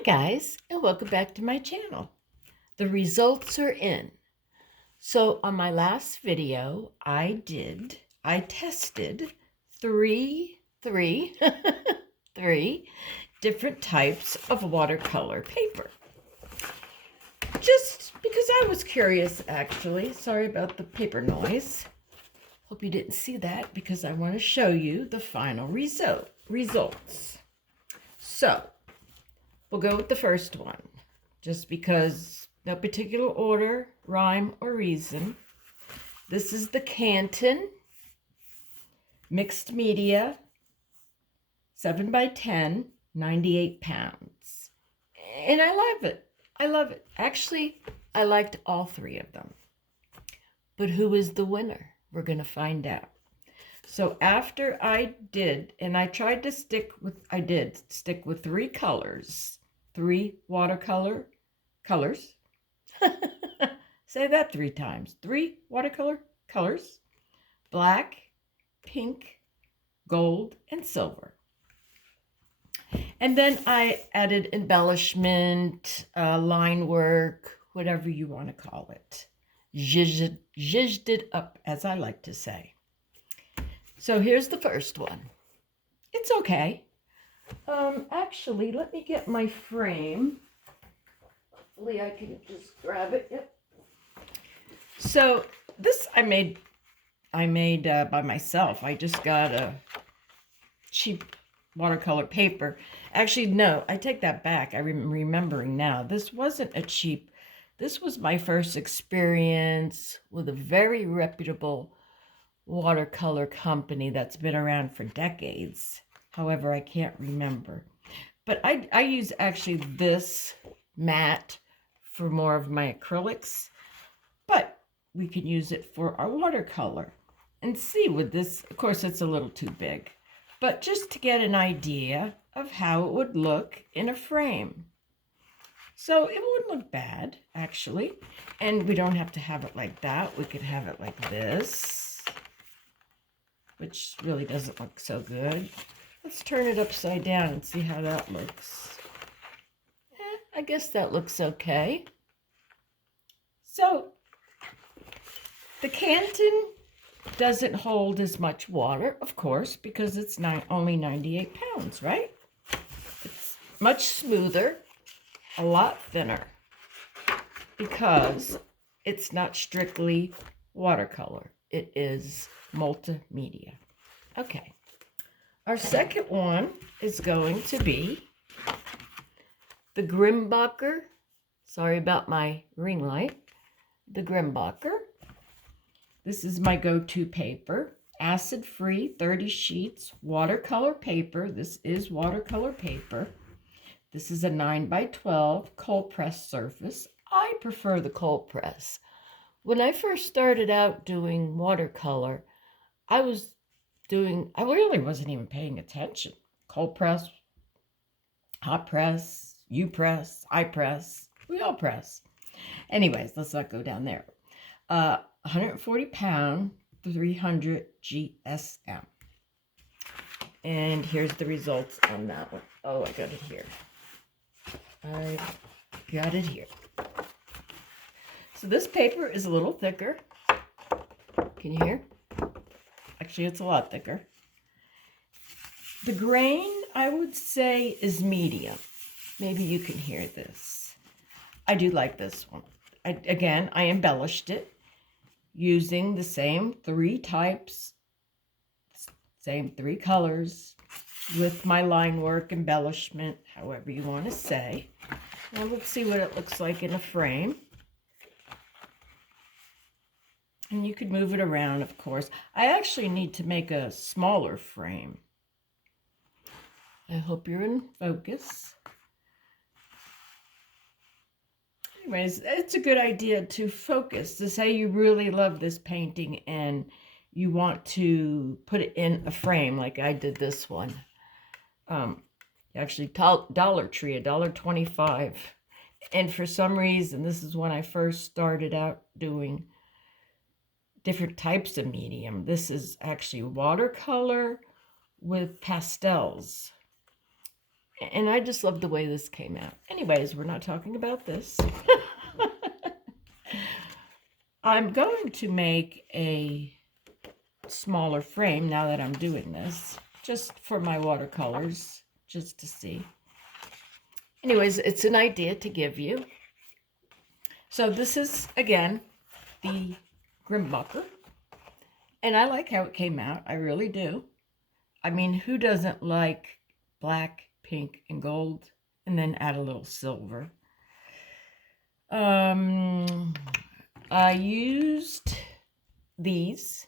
Hi guys, and welcome back to my channel. The results are in. So on my last video, I tested three three different types of watercolor paper. Just because I was curious, actually. Sorry about the paper noise. Hope you didn't see that because I want to show you the final results. So, we'll go with the first one, just because no particular order, rhyme, or reason. This is the Canton Mixed Media 7 by 10, 98 pounds. And I love it. I love it. Actually, I liked all three of them. But who is the winner? We're going to find out. So after I did, and I tried to stick with three colors. 3 watercolor colors. Say that 3 times. 3 watercolor colors. Black, pink, gold, and silver. And then I added embellishment, line work, whatever you want to call it. Zhizhed it up, as I like to say. So here's the first one. It's okay. Actually, let me get my frame. Hopefully I can just grab it. Yep. So this I made by myself. I just got a cheap watercolor paper. Actually, no, I take that back. I'm remembering now. This wasn't a cheap. This was my first experience with a very reputable watercolor company that's been around for decades. However, I can't remember. But I use actually this mat for more of my acrylics. But we can use it for our watercolor. And see with this, of course, it's a little too big. But just to get an idea of how it would look in a frame. So it wouldn't look bad, actually. And we don't have to have it like that. We could have it like this, which really doesn't look so good. Let's turn it upside down and see how that looks. I guess that looks okay. So, the Canton doesn't hold as much water, of course, because it's only 98 pounds, right? It's much smoother, a lot thinner, because it's not strictly watercolor. It is multimedia. Okay. Our second one is going to be the Grimbacher. Sorry about my ring light. The Grimbacher. This is my go-to paper. Acid-free, 30 sheets, watercolor paper. This is watercolor paper. This is a 9 by 12 cold press surface. I prefer the cold press. When I first started out doing watercolor, I really wasn't even paying attention. Cold press, hot press, you press, I press, we all press. Anyways, let's not go down there. 140 pound, 300 GSM. And here's the results on that one. Oh, I got it here. So this paper is a little thicker. Can you hear? Actually, it's a lot thicker. The grain, I would say, is medium. Maybe you can hear this. I do like this one. I embellished it using the same 3 types, same 3 colors, with my line work, embellishment, however you want to say. Now let's see what it looks like in a frame. And you could move it around, of course. I actually need to make a smaller frame. I hope you're in focus. Anyways, it's a good idea to focus, to say you really love this painting and you want to put it in a frame like I did this one. Actually, Dollar Tree, $1.25. And for some reason, this is when I first started out doing different types of medium. This is actually watercolor with pastels. And I just love the way this came out. Anyways, we're not talking about this. I'm going to make a smaller frame now that I'm doing this, just for my watercolors, just to see. Anyways, it's an idea to give you. So this is, again, the Grimbucker. And I like how it came out. I really do. I mean, who doesn't like black, pink, and gold? And then add a little silver. I used these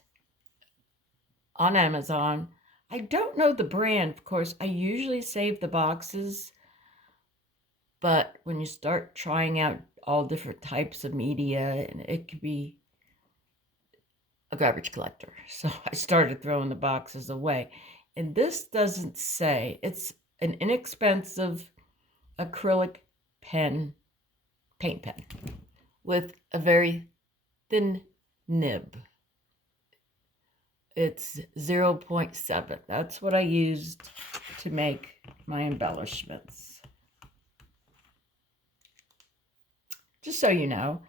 on Amazon. I don't know the brand, of course. I usually save the boxes. But when you start trying out all different types of media, and it could be a garbage collector. So I started throwing the boxes away. And this doesn't say, it's an inexpensive acrylic pen, paint pen, with a very thin nib. It's 0.7. That's what I used to make my embellishments. Just so you know.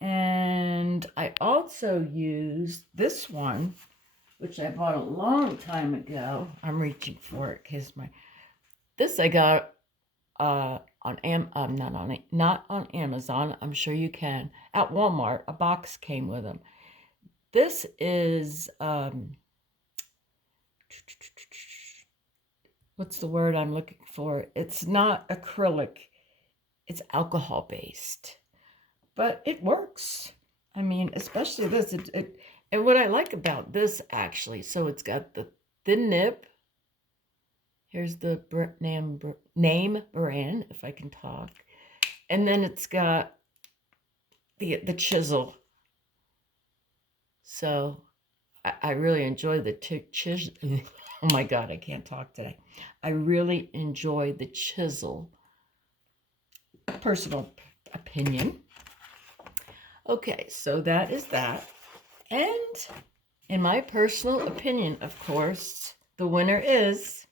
And I also used this one, which I bought a long time ago. I'm reaching for it because this I got not on Amazon. I'm sure you can. At Walmart, a box came with them. This is what's the word I'm looking for? It's not acrylic. It's alcohol based. But it works. I mean, especially this. And what I like about this, actually, so it's got the thin nib. Here's the name brand, if I can talk. And then it's got the chisel. So I really enjoy the chisel. Oh my God, I can't talk today. I really enjoy the chisel. Personal opinion. Okay, so that is that. And in my personal opinion, of course, the winner is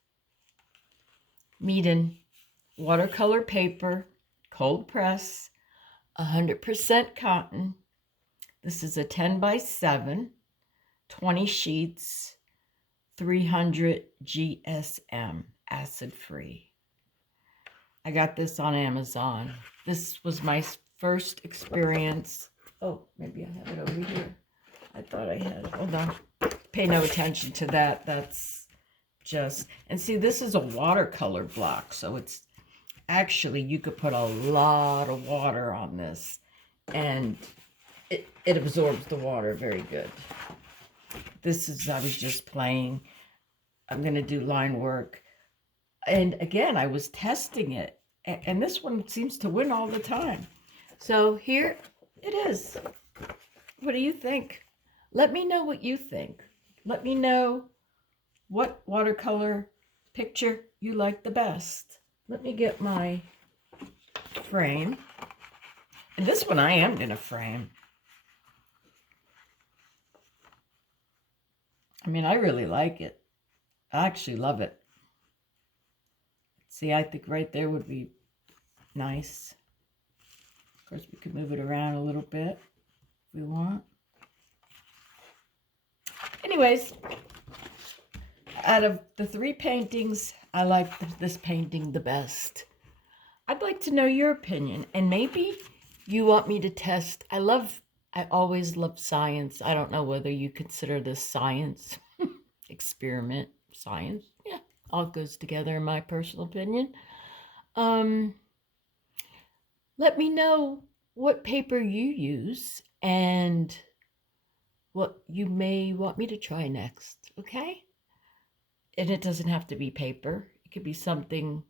Meeden watercolor paper, cold press, 100% cotton. This is a 10 by 7, 20 sheets, 300 GSM, acid free. I got this on Amazon. This was my first experience. Oh, maybe I have it over here. I thought I had it. Hold on. Pay no attention to that. That's just... And see, this is a watercolor block. So it's actually, you could put a lot of water on this. And it absorbs the water very good. This is, I was just playing. I'm going to do line work. And again, I was testing it. And this one seems to win all the time. So here it is. What do you think? Let me know what you think. Let me know what watercolor picture you like the best. Let me get my frame. And this one I am going to frame. I mean, I really like it. I actually love it. See, I think right there would be nice. Of course, we could move it around a little bit if we want. Anyways, out of the 3 paintings, I like this painting the best. I'd like to know your opinion, and maybe you want me to test. I always love science. I don't know whether you consider this science, experiment, science. Yeah, all goes together in my personal opinion. Let me know what paper you use and what you may want me to try next, okay? And it doesn't have to be paper. It could be something,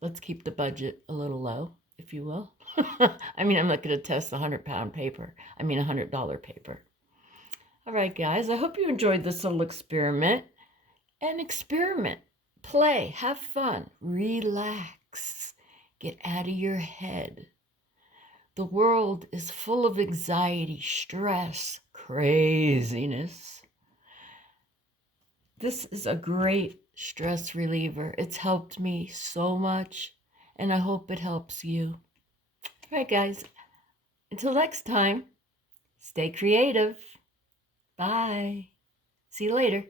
let's keep the budget a little low, if you will. I mean, I'm not going to test the $100 paper. I mean, $100 paper. All right, guys, I hope you enjoyed this little experiment. And experiment, play, have fun, relax, get out of your head. The world is full of anxiety, stress, craziness. This is a great stress reliever. It's helped me so much, and I hope it helps you. All right, guys. Until next time, stay creative. Bye. See you later.